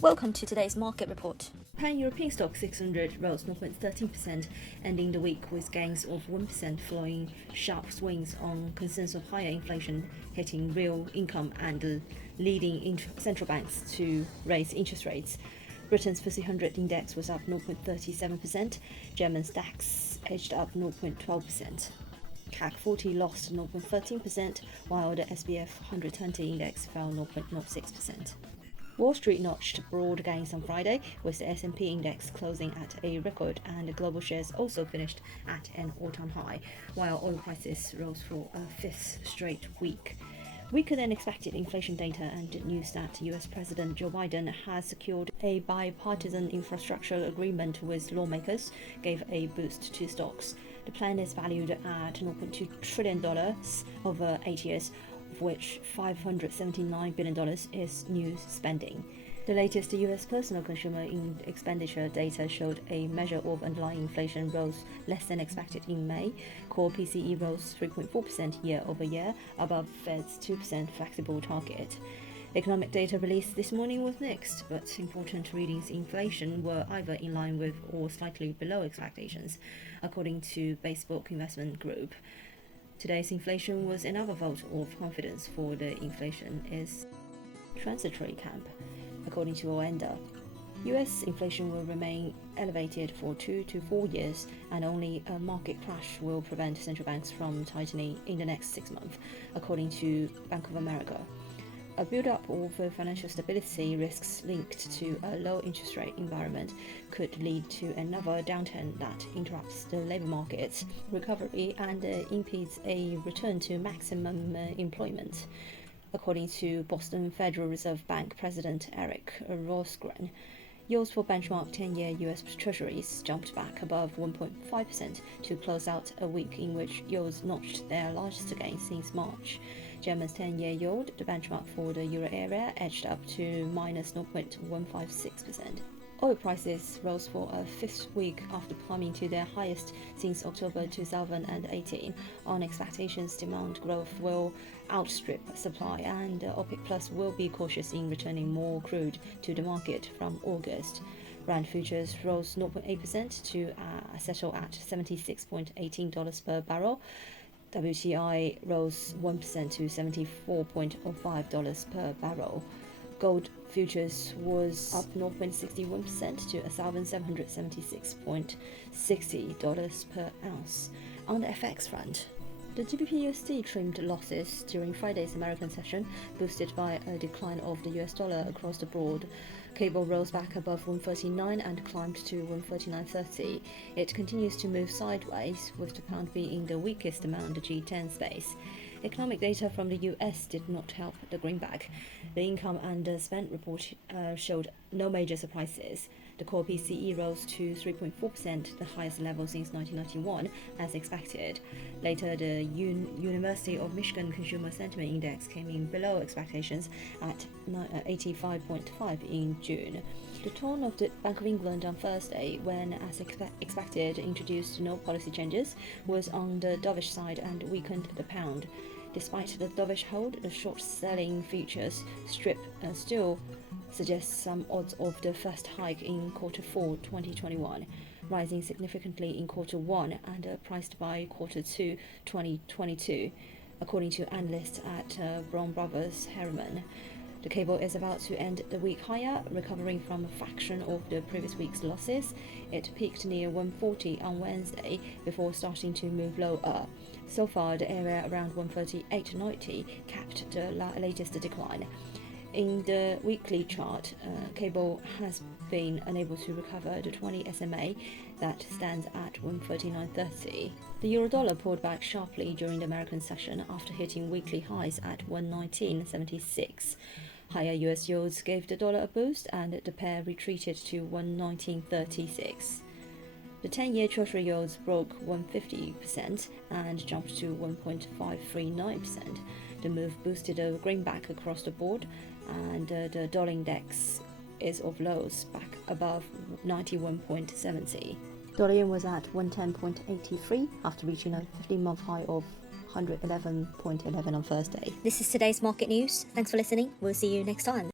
Welcome to today's market report. Pan-European Stock 600 rose 0.13%, ending the week with gains of 1% following sharp swings on concerns of higher inflation hitting real income and leading central banks to raise interest rates. Britain's FTSE 100 index was up 0.37%, German DAX edged up 0.12%. CAC 40 lost 0.13%, while the SBF 120 index fell 0.06%. Wall Street notched broad gains on Friday, with the S&P index closing at a record and global shares also finished at an all-time high, while oil prices rose for a fifth straight week. Weaker than expected inflation data and news that US President Joe Biden has secured a bipartisan infrastructure agreement with lawmakers gave a boost to stocks. The plan is valued at $0.2 trillion over 8 years, of which $579 billion is new spending. The latest US personal consumer expenditure data showed a measure of underlying inflation rose less than expected in May. Core PCE rose 3.4% year over year, above Fed's 2% flexible target. Economic data released this morning was mixed, but important readings in inflation were either in line with or slightly below expectations, according to Basebook Investment Group. Today's inflation was another vote of confidence for the inflation is transitory camp, according to Oanda. US inflation will remain elevated for 2 to 4 years, and only a market crash will prevent central banks from tightening in the next 6 months, according to Bank of America. A build-up of financial stability risks linked to a low interest rate environment could lead to another downturn that interrupts the labor market's recovery and impedes a return to maximum employment, according to Boston Federal Reserve Bank President Eric Rosgren. Yields for benchmark 10-year US Treasuries jumped back above 1.5% to close out a week in which yields notched their largest gain since March. German's 10-year yield, the benchmark for the euro area, edged up to minus 0.156%. Oil prices rose for a fifth week after plummeting to their highest since October 2018 on expectations demand growth will outstrip supply, and OPEC Plus will be cautious in returning more crude to the market from August. Brent futures rose 0.8% to settle at $76.18 per barrel. WTI rose 1% to $74.05 per barrel. Gold futures was up 0.61% to $1,776.60 per ounce. On the FX front, the GBP/USD trimmed losses during Friday's American session, boosted by a decline of the US dollar across the board. Cable rose back above 139 and climbed to 139.30. It continues to move sideways, with the pound being the weakest among the G10 space. Economic data from the US did not help the greenback. The income and spend report showed no major surprises. The core PCE rose to 3.4%, the highest level since 1991, as expected. Later, the University of Michigan Consumer Sentiment Index came in below expectations at 85.5 in June. The tone of the Bank of England on Thursday, when, as expected, introduced no policy changes, was on the dovish side and weakened the pound. Despite the dovish hold, the short-selling futures strip still suggests some odds of the first hike in Q4 2021, rising significantly in Q1 and priced by Q2 2022, according to analysts at Brown Brothers Harriman. The cable is about to end the week higher, recovering from a fraction of the previous week's losses. It peaked near 140 on Wednesday before starting to move lower. So far, the area around 138.90 capped the latest decline. In the weekly chart, cable has been unable to recover the 20 SMA that stands at 139.30. The euro-dollar pulled back sharply during the American session after hitting weekly highs at 119.76. Higher US yields gave the dollar a boost, and the pair retreated to 119.36. The 10-year Treasury yields broke 150% and jumped to 1.539%. The move boosted the greenback across the board, and the dollar index is of lows back above 91.70. Dollar yen was at 110.83 after reaching a 15-month high of 111.11 on Thursday. This is today's market news. Thanks for listening. We'll see you next time.